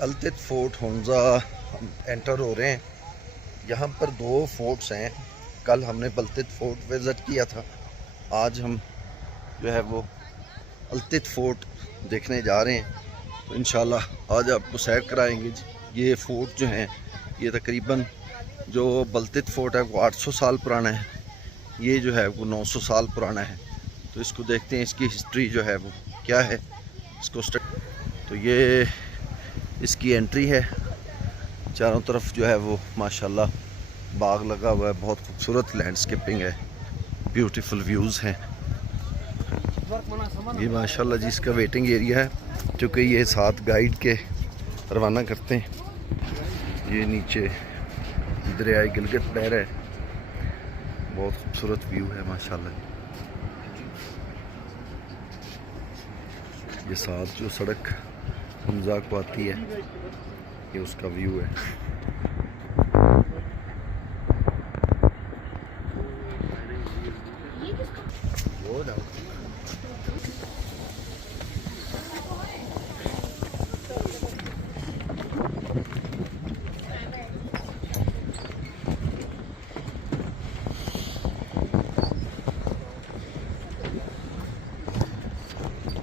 التت fort Hunza ہم inter ہو رہے ہیں. یہاں پر 2 فورٹس ہیں. کل ہم نے بلتت فورٹ وزٹ کیا تھا. آج ہم جو ہے وہ التت فورٹ دیکھنے جا رہے ہیں. تو انشاءاللہ آج آپ کو سیر کرائیں گے. یہ فورٹ جو ہیں یہ تقریباً جو بلتت فورٹ ہے وہ 800 سال پرانا ہے. یہ جو ہے وہ 900 سال پرانا ہے. تو اس کو دیکھتے ہیں اس کی ہسٹری جو ہے وہ کیا ہے. اس کو تو یہ اس کی انٹری ہے. چاروں طرف جو ہے وہ ماشاءاللہ باغ لگا ہوا ہے. بہت خوبصورت لینڈسکیپنگ ہے. بیوٹیفل ویوز ہیں. یہ ماشاءاللہ جی اس کا ویٹنگ ایریا ہے چونکہ یہ ساتھ گائیڈ کے روانہ کرتے ہیں. یہ نیچے دریائے گلگت بہہ رہا ہے. بہت خوبصورت ویو ہے ماشاءاللہ. یہ ساتھ جو سڑک حمزہ کو آتی ہے یہ اس کا ویو ہے.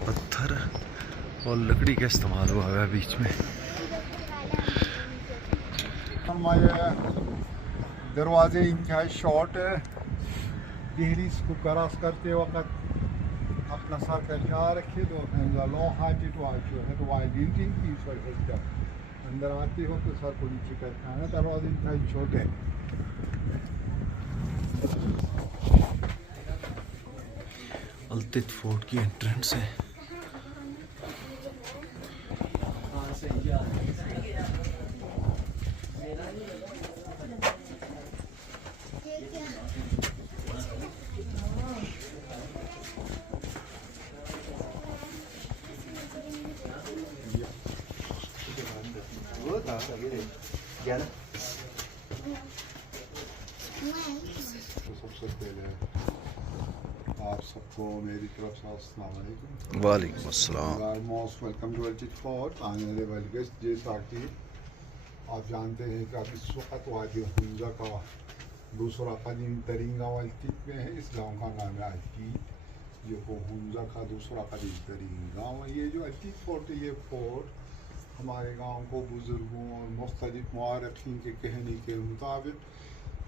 پتھر اور لکڑی کا استعمال ہوا ہے بیچ میں. دروازے انتہائی شارٹ ہے. دہلیز کو کراس کرتے وقت اپنا سر کا خیال رکھیے. تو لو ہائٹ اندر آتے ہو تو سر کو نیچے کرتے ہیں. دروازے انتہائی چھوٹے ہیں. التت فورٹ کی انٹرنس ہے. سب سے پہلے آپ سب کو میری طرف سے السلام علیکم. وعلیکم السلام. Most welcome to Altit fort. آنے والے گیسٹ جیسا کہ آپ جانتے ہیں کہ اب اس وقت وادی حنزہ کا دوسرا قدیم ترین گاؤں التت میں ہے. اس گاؤں کا نام ہے التت. یہ وہ حنزہ کا دوسرا قدیم ترین گاؤں ہے. یہ جو التت فورٹ ہے یہ فورٹ ہمارے گاؤں کو بزرگوں اور مختلف مورخین کے کہنے کے مطابق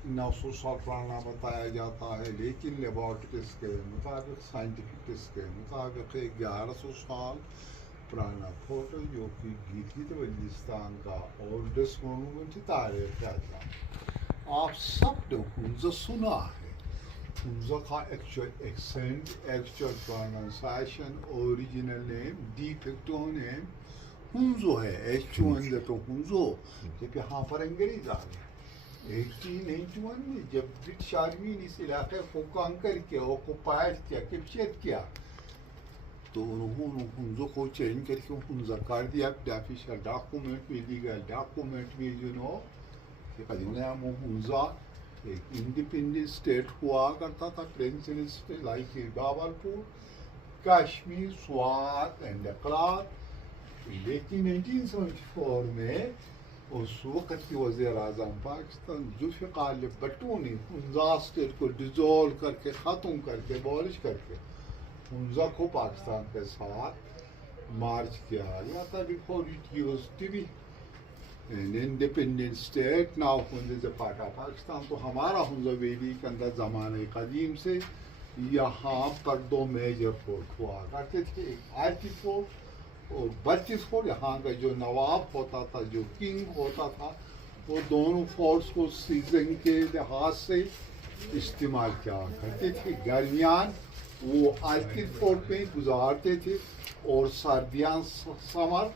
900 سال پرانا بتایا جاتا ہے. لیکن لیبارٹریز کے مطابق سائنٹیفک ٹیسٹ کے مطابق 1100 سال پرانا فورٹ ہے جو کہ گلگت بلتستان کا اولڈسٹ مونومنٹ تاریخ ہے. آپ سب نے حنزہ سنا ہے. حنزہ کا actual accent, actual pronunciation, original name, de facto name Hunzo ہے. ایچ1 تو حنزو. جب یہاں پر انگریز آ گئے 1891 میں جب برٹش آرمی نے اس علاقے کو کانکر کیا, آکوپائڈ کیا, کیپچر کیا, تو انہوں نے حنزو کو چینج کر کے حنزہ کر دیا. آفیشیل ڈاکومنٹ میں, لیگل ڈاکومنٹ میں کہ قدیم نام حنزہ ایک انڈیپینڈنٹ اسٹیٹ ہوا کرتا تھا. Princely like Bahawalpur, Kashmir, Swat and اقلال. لیکن 1974 میں اس وقت کی وزیر اعظم پاکستان ذوالفقار علی بھٹو نے حنزہ اسٹیٹ کو ڈیزولو کر کے, ختم کر کے, abolish کر کے حنزہ کو پاکستان کے ساتھ مارچ کیا. یا تھا before it used to be an independent state, now Hunza is a part of Pakistan. تو ہمارا حنزہ ویلی کے اندر زمانہ قدیم سے یہاں پر 2 میجر فورٹ ہوا کرتے تھے. ایک التت فورٹ اور بلتت فورٹ. یہاں کا جو نواب ہوتا تھا, جو کنگ ہوتا تھا, وہ دونوں فورٹس کو سیزن کے لحاظ سے استعمال کیا کرتے تھے. درمیان وہ التت فورٹ میں گزارتے تھے اور سردیاں سمر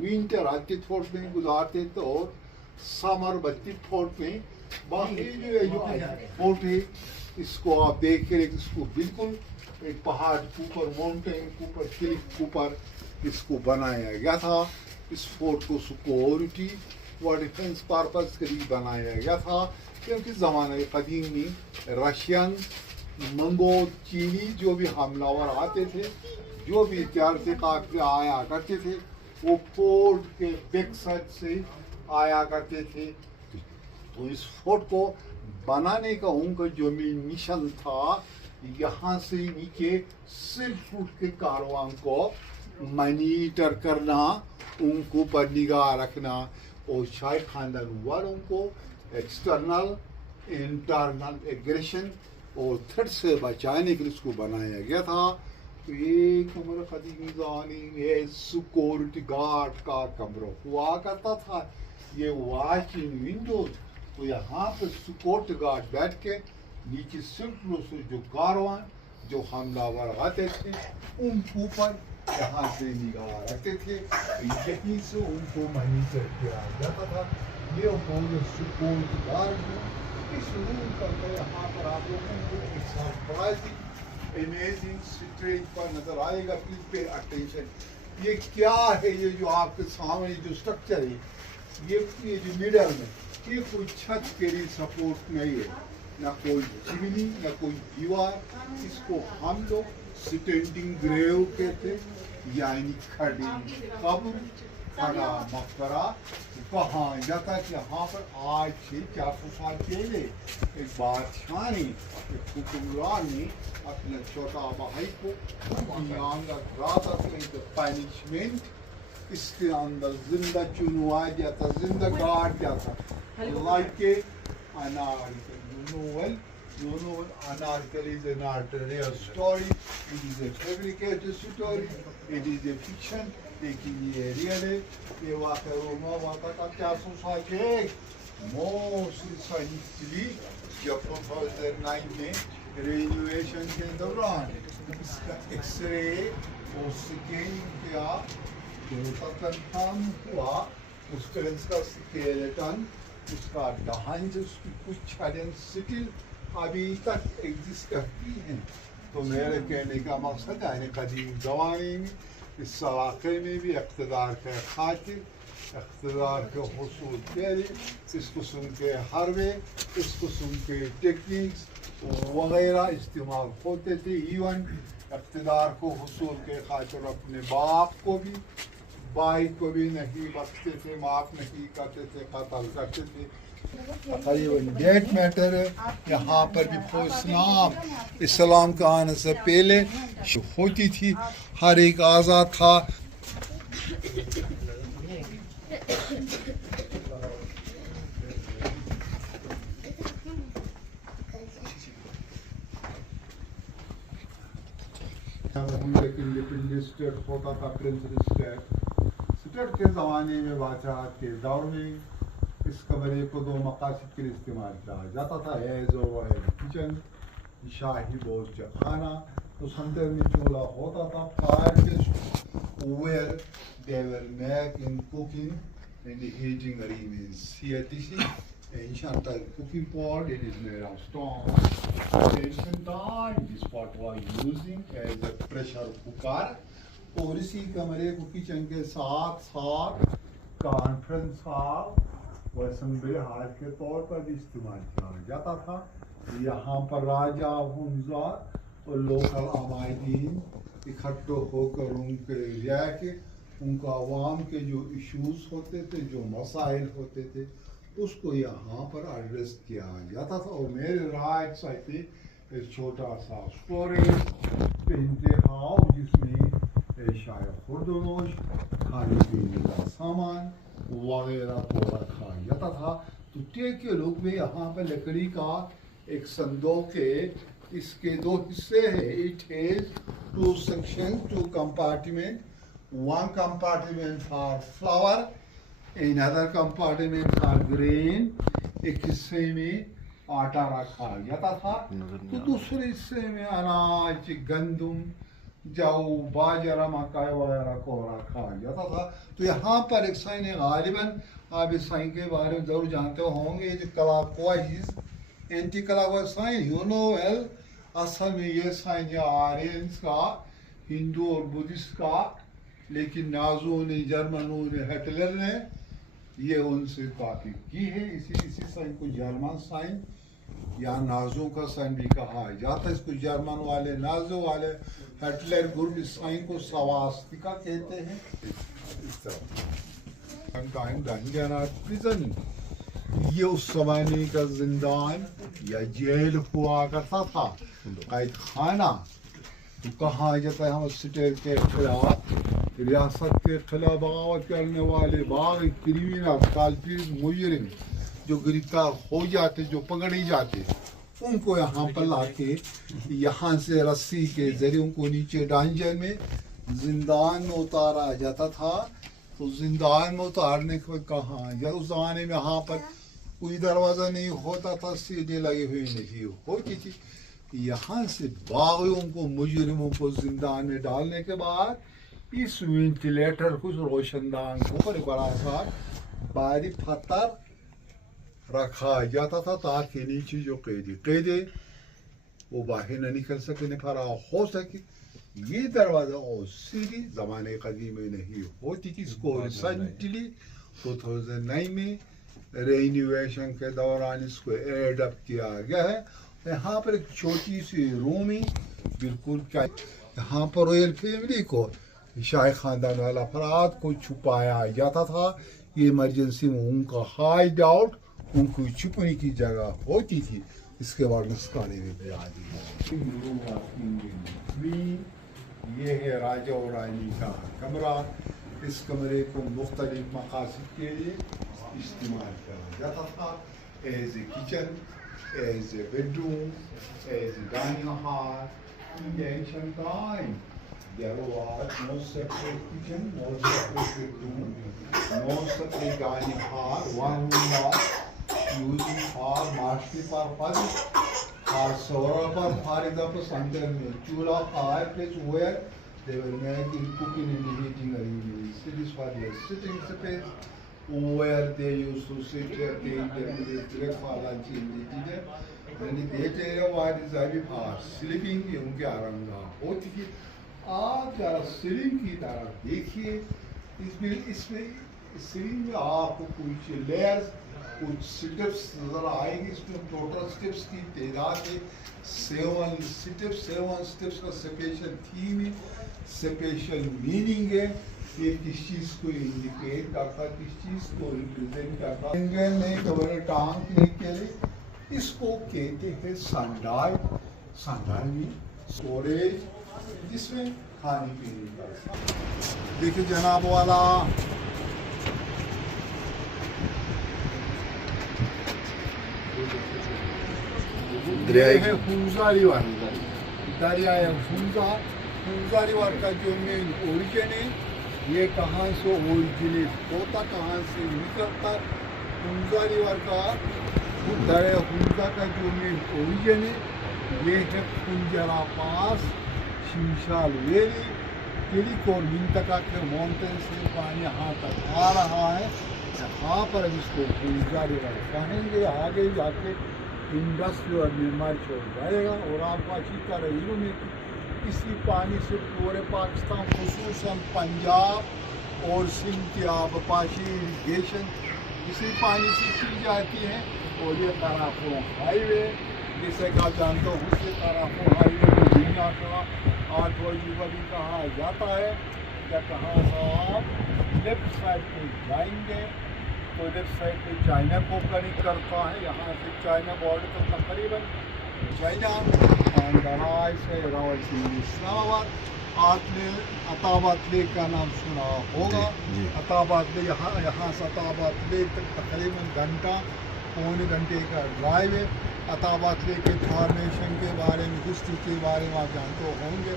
ونٹر التت فورٹ میں گزارتے تھے اور سمر بلتت فورٹ میں. باقی جو فورٹ ہے اس کو آپ دیکھ رہے, اس کو بالکل ایک پہاڑ کے اوپر, ماؤنٹین کے اوپر, کلف کے اوپر اس کو بنایا گیا تھا. اس فورٹ کو سیکورٹی و ڈیفینس پرپز کے لیے بنایا گیا تھا کیونکہ زمانہ قدیم میں رشین, منگول, چینی جو بھی حملہ آور آتے تھے, جو بھی اتحاد سے آیا کرتے تھے, वो फोर्ट के बैक साइड से आया करते थे। तो इस फोर्ट को बनाने का उनका जो मिशन था, यहाँ से नीचे सिल्क रूट के कारवां को मॉनिटर करना, उनको पर निगाह रखना, और शायद खानदान वालों को एक्सटर्नल इंटरनल एग्रेशन और थ्रेट से बचाने के लिए इसको बनाया गया था। तो ये कमरा कदीमी ज़माने में सिक्योरिटी गार्ड का कमरा हुआ करता था, ये वॉचिंग विंडोज। तो यहाँ पर सिक्योरिटी गार्ड बैठ के नीचे सिल्क से जो कारवां जो हमलावर आते थे उनके ऊपर यहाँ से निगाह रखते थे, यहीं से उनको मॉनिटर किया जाता था। ये वो सिक्योरिटी गार्ड इस रूम का यहाँ पर आप लोगों को एक सरप्राइजिंग इमेजिंग स्टेज पर नजर आएगा। Please pay attention. ये क्या है, ये जो आपके सामने जो स्ट्रक्चर है, ये जो मिडल में, ये कोई छत के लिए सपोर्ट नहीं है, ना कोई चिमनी, ना कोई दीवार। इसको हम लोग स्टैंडिंग ग्रेव कहते, यानी खड़ी कब्र, खड़ा मकबरा कहा जाता है। यहाँ पर आज से 400 साल पहले एक बादशाह ने, एक हुक्मरान ने अपने छोटा भाई को पनिशमेंट इसके अंदर जिंदा चुनवा दिया था, जिंदा गाड़ दिया था। लाइक के Anarkali, Anarkali is not a real story, it is a fabricated story, it is a fiction, लेकिन ये रियल है। ये वाक़या रोमा वाक़या का 400 साल के मोस्ट रिसेंटली जब 2009 में रेनोवेशन के दौरान इसका एक्सरे और स्कैन किया तो कंफर्म हुआ, उसका इसका स्केलेटन, उसका ढांचा, उसकी कुछ आइडेंटिटी अभी तक एग्जिस्ट करती हैं। तो मेरे कहने का मकसद है कदीम ज़माने में इस इलाके में भी इक़्तिदार के खातिर, इक़्तिदार के हुसूल के लिए इस किस्म के हरबे, इस किस्म के टेक्निक्स वगैरह इस्तेमाल होते थे। इवन इक़्तिदार को हुसूल के खातिर अपने बाप को भी, भाई को भी नहीं बख्शते थे, माफ़ नहीं करते थे, कत्ल करते थे। डेट मैटर यहाँ पर भी फौजनाम इस्लाम का आने से पहले होती थी, हर एक आज़ाद था। इंडिपेंडेंट स्टेट होता था, प्रिंसिपल स्टेट के ज़माने में बादशाह के दौर में इस कमरे को दो मकासद के लिए इस्तेमाल किया जाता था। एज और किचन, शाही बोझ खाना, तो अंदर में चूल्हा होता था। Fire where they were made in cooking and the heating arrangements. Here this is ancient type cooking pot, it is made of stone. Ancient time this pot was using as a pressure cooker. और इसी कमरे को kitchen के साथ साथ conference hall व assembly hall के तौर पर भी इस्तेमाल किया जाता था। यहाँ पर राजा हुंजा और लोकल आबादीन इकट्ठे होकर उनके एरिया के, उनका आवाम के जो इश्यूज होते थे, जो मसाइल होते थे, उसको यहाँ पर एड्रेस किया जाता था। और मेरे राइट साइड पे एक छोटा सा स्टोरेज इंतहा जिसमें शाय खुर्दनोश, खाने पीने का सामान वगैरह को रखा जाता था। तो टे के रूप में यहाँ पर लकड़ी का एक संदूक है, इसके दो हिस्से हैं। It has two section, two compartment, one compartment for flower, another compartment for grain। एक हिस्से में आटा रखा जाता था, तो दूसरे हिस्से में अनाज, गंदम, जाऊ, बाजरा, मकाई वगैरह को रखा जाता था। तो यहाँ पर एक साइन है, गालिबन आप इस साइन के बारे में जरूर जानते होंगे, जो clockwise anti clockwise sign, you know well. असल में ये साइन है आर्यंस का, हिंदू और बुद्धिस्ट का, लेकिन नाज़ियों ने, जर्मनों ने, हिटलर ने ये उनसे कॉपी की है। इसी साइन को जर्मन साइन या नाज़ियों का साइन भी कहा जाता है। इसको जर्मन वाले, नाज़ियों वाले, हिटलर ग्रुप इस साइन को स्वास्तिका कहते हैं। इस तरह प्रिजन, ये उस जमाने का जिंदान या जेल हुआ करता था, कैद खाना। तो कहा जाता है हम स्टेट के खिलाफ, रियासत के खिलाफ बगावत करने वाले बागी क्रिमिनल काल्पित मुजरिम जो गिरफ्तार हो जाते, जो पकड़े जाते, उनको यहाँ पर लाके यहाँ से रस्सी के जरिए उनको नीचे डांजर में जिंदान में उतारा जाता था। तो जिंदान में उतारने को कहा या उस जमाने में यहाँ पर कोई दरवाज़ा नहीं होता था, सीढ़ी लगी हुई नहीं होती थी। यहाँ से बागियों को, मुजरिमों को जिंदान में डालने के बाद इस वेंटिलेटर को, रोशनदान को बड़ा सा भारी पत्थर रखा जाता था ताकि नीचे जो कैदी वो बाहर न निकल सके, न फरार हो सके। ये दरवाज़ा और सीढ़ी ज़माने कदीम में नहीं होती थी। इसको रिसेंटली 2009 में रेनोवेशन के दौरान इसको एडअप किया गया है। यहाँ पर एक छोटी सी रूम ही बिल्कुल क्या, यहाँ पर रॉयल फैमिली को, शाही खानदान वाला अफराद को छुपाया जाता था। ये इमरजेंसी में उनका हाइड आउट, उनको छुपने की जगह होती थी। इसके बाद मुस्काने में भी आ दी। ये है राजा और रानी का कमरा। इस कमरे को मुख्तलिफ मकासद के लिए इस्तेमाल किया जाता था, as a kitchen, as a bedroom, as a dining hall. In the ancient time, there was no separate kitchen, no separate bedroom, no separate dining hall. One room was used for martial purpose, for solar purpose. Under the chula fireplace where they were making cooking and heating arrangements. It is for their sitting space where they used to sit there, take their breakfast, lunch, and dinner. Sleeping की उनके आरामगाह होती थी। आप जरा ceiling की तरफ देखिए, इसमें सीलिंग में आपको कुछ लेयर्स, कुछ स्टेप्स नजर आएंगे। इसमें टोटल स्टेप्स की तादाद है 7 स्टेप्स। 7 स्टेप्स का स्पेशल थीम है, स्पेशल मीनिंग है। ये किस चीज़ को इंडिकेट करता, किस चीज़ को रिप्रेजेंट करता। इंडियन में कवर टांग के लिए इसको कहते हैं संडाल। संडाल में स्टोरेज, जिसमें खाने पीने का। देखिए जनाब वाला, हुंजा रिवर, दरिया हुंजा रिवर का जो मेन ओरिजिन है, ये कहाँ से ओरिजिनेट होता, कहाँ से निकलता। हुंजा रिवर का, दरिया हुंजा का जो मेन ओरिजिन है, ये है पुंजरा पास, शिमशाल वैली, किलिकोर मिंतका के माउंटेन से पानी यहाँ तक आ रहा है। यहाँ पर इसको हुंजा रिवर कहेंगे। आगे जाके इंडस्ट्री और निर्माण छोड़ जाएगा। और आपको अच्छी तरह इल्म है इसी पानी से पूरे पाकिस्तान, खुसूसन पंजाब और सिंध की आबपाशी इरीगेशन इसी पानी से की जाती है। और ये काराकोरम हाईवे, जिसे आप जानते हो, उससे काराकोरम हाईवे को दुनिया का 8वां युवा भी कहा जाता है। या कहाँ से आप लेफ्ट साइड पे जाएंगे तो लेफ्ट साइड पे चाइना को कनेक्ट करता है। यहाँ से चाइना बॉर्डर तक तकरीबन चाइना और से रावलपिंडी इस्लामाबाद। आपने अताबाद लेक का नाम सुना होगा। अताबाद लेक, यहाँ से अताबाद लेक तक तकरीबन घंटा, पौने घंटे का ड्राइव है। अताबाद लेक के फॉर्मेशन के बारे में, हिस्ट्री के बारे में आप जानते होंगे।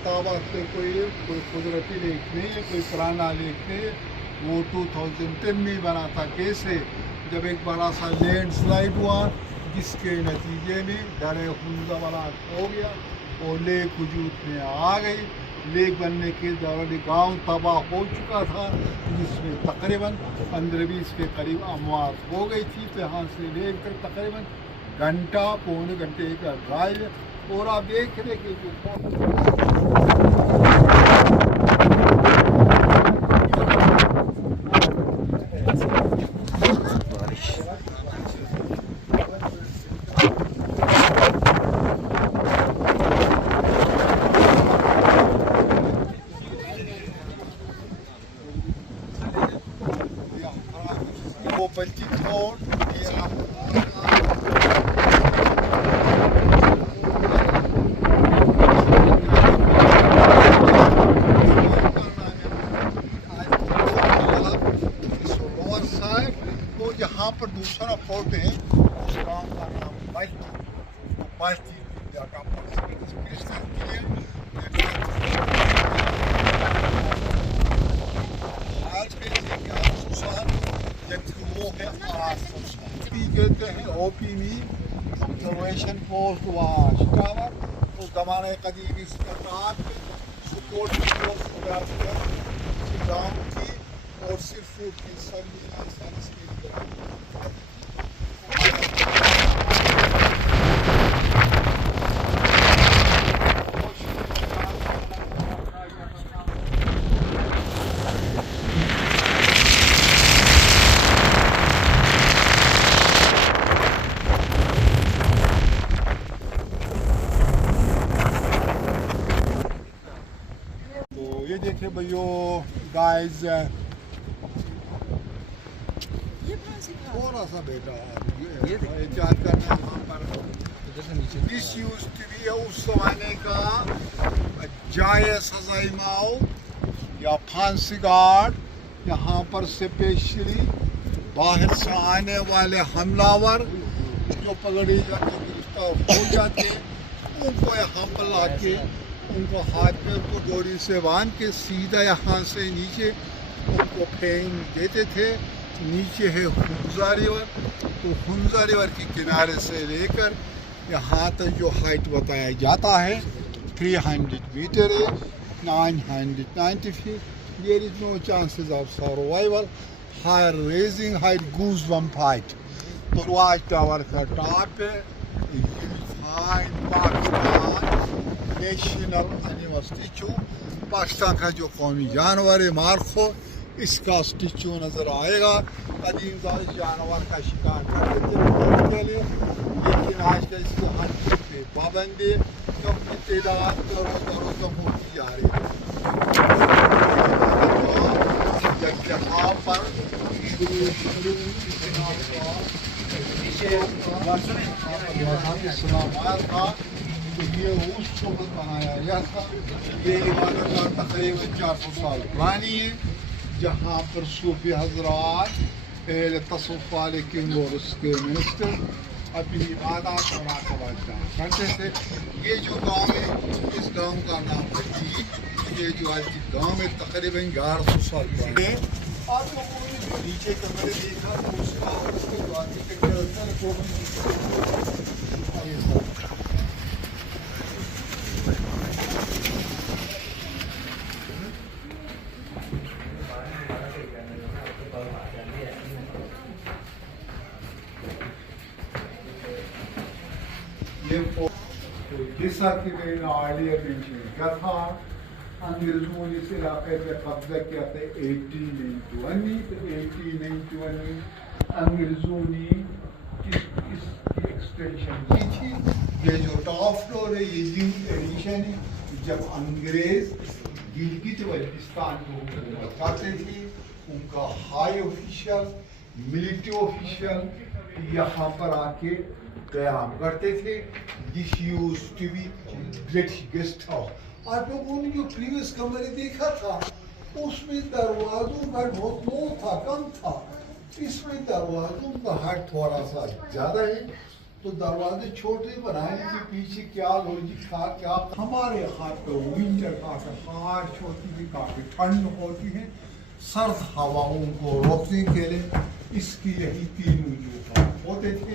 अताबाद लेक कोई कुदरती लेक नहीं है, कोई पुराना लेक नहीं है। वो 2010 में बना था। कैसे? जब एक बड़ा सा लैंड स्लाइड हुआ, जिसके नतीजे में दरिया हुंजा वाला हो गया और लेक वजूद में आ गई। लेक बनने के दौरान गांव तबाह हो चुका था, जिसमें तकरीबन 15-20 के करीब अमवात हो गई थी। तो यहाँ से लेक तक तकरीबन घंटा, पौने घंटे का ड्राइव। और आप देख रहे कि بلچی فورٹ تو یہاں پر دوسرا فورٹ ہے اس گاؤں کا نام بلچی آج کے وہ ہے کہتے ہیں او پی می آبزرویشن پوسٹ واچ ٹاور اس زمانے قدیم اس کا نام سپورٹ گاؤں کی اور صرف فوڈ کی سروس یہ دیکھیں بھائیو گائز تھوڑا سا بیٹا احتیاط کرنا وہاں پر دس یوز ٹو بی اس زمانے کا جائے سزائی ماؤ یا پھانسی گھاٹ یہاں پر اسپیشلی باہر سے آنے والے حملہ ور جو پگڑی جاتے گرفتار ہو جاتے ان کو یہاں پر لا کے ان کو ہاتھ پیر کو ڈوری سے باندھ کے سیدھا یہاں سے نیچے ان کو پھینک دیتے تھے. نیچے ہے ہنزا ریور، تو ہنزا ریور کے کنارے سے لے کر یہاں تک جو ہائٹ بتایا جاتا ہے 300 میٹر ہے، 990 feet. There is no chances of survival. Higher raising height goosebump height. تو واچ ٹاور کا ٹاپ ہے. Pakistan national animal statue, Pakistan کا جو قومی جانور ہے مارخو، اس کا اسٹیچو نظر آئے گا. قدیم دور جانور کا شکار کرتے تھے لیکن آج کل اس کو ہر چیز پہ پابندی کیونکہ تعداد روز کم ہوتی جا رہی ہے. یہاں پر اسلامات تھا تو یہ اس وقت بنایا گیا تھا. یہ عبادت گاہ تقریباً 400 سال پرانی ہے، جہاں پر صوفی حضرات اہل تصوف والے کنگ اور اس کے منسٹر اپنی عبادات اور راقبات کرتے تھے. یہ جو گاؤں ہے اس گاؤں کا نام ہے یہ جو آج کی گاؤں میں تقریباً 1100 سال پرانے ہیں. آپ لوگوں نے جو نیچے کمرے دیکھا تو اس کا اس کے جو آرکیٹیکچر ہوتا ہے جیسا کہ میں نے آئیڈیا مینشن کیا تھا، انگریزوں نے اس علاقے پہ قبضہ کیا تھا 1891. تو 1891 انگریزوں نے اس کی ایکسٹینشن کی تھی. یہ جو ٹاپ فلور ہے یہ نیو ایڈیشن ہے. جب انگریز گلگت بلتستان کو حکومت کرتے تھے ان کا ہائی آفیشل ملٹری آفیشل یہاں پر آ کے قیام کرتے تھے. This used to be British guest house. آپ لوگوں نے جو پریویس کمرے دیکھا تھا اس میں دروازوں کا بہت لو تھا، کم تھا. اس میں دروازوں کا ہائٹ تھوڑا سا زیادہ ہے تو دروازے چھوٹے بنانے کے پیچھے کیا لوجک تھا. کیا ہمارے ہاتھ پہ ونٹر کافی خارش ہوتی ہے، کافی ٹھنڈ ہوتی ہے، سرد ہواؤں کو روکنے کے لیے اس کی یہی تین وجوہات ہوتے تھے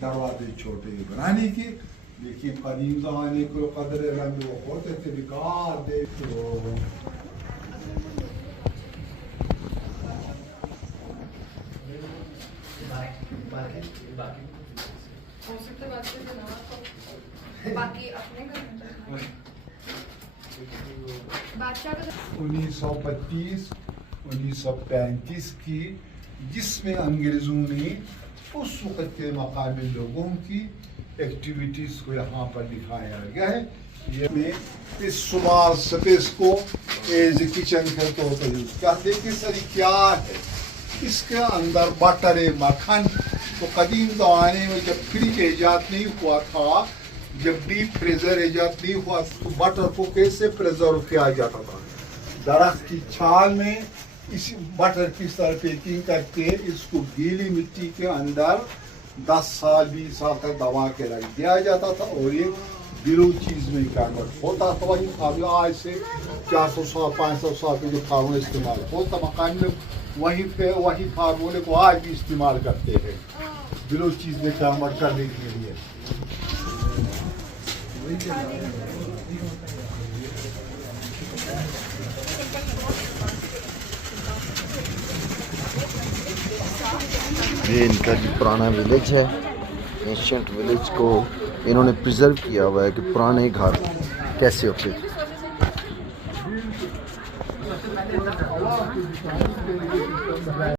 دروازے چھوٹے بنانے کے. لیکن قدیم زمانے کو قدر لمبے ہوتے تھے بیکار دیکھو. انیس سو 1935 کی، جس میں انگریزوں نے اس وقت کے مقامی لوگوں کی ایکٹیویٹیز کو یہاں پر دکھایا گیا ہے. یہ میں اس سمال سپیس کو ایز کچن کے طور پر یوز کرتے کہ سر کیا ہے इसके अंदर बटर मक्खन। तो कदीम ज़माने में जब फ्रिज ईजाद नहीं हुआ था, जब डीप फ्रीजर ईजाद नहीं हुआ, तो बटर को कैसे प्रिजर्व किया जाता था? दरख्त की छाल में इस बटर की तरह पैकिंग करके इसको गीली मिट्टी के अंदर 10 साल 20 साल तक दबा के रख दिया जाता था और ये बिलो चीज़ में कन्वर्ट होता था। वही फार्मूला आज से 400 साल 500 साल के जो फार्मूला इस्तेमाल होता मकान में, वही फार्मूले को आज भी इस्तेमाल करते हैं बिलो चीज़ में कन्वर्ट करने के लिए। ये इनका जो पुराना विलेज है, एंशियंट विलेज को इन्होंने प्रिजर्व किया हुआ है कि पुराने घर कैसे होते थे।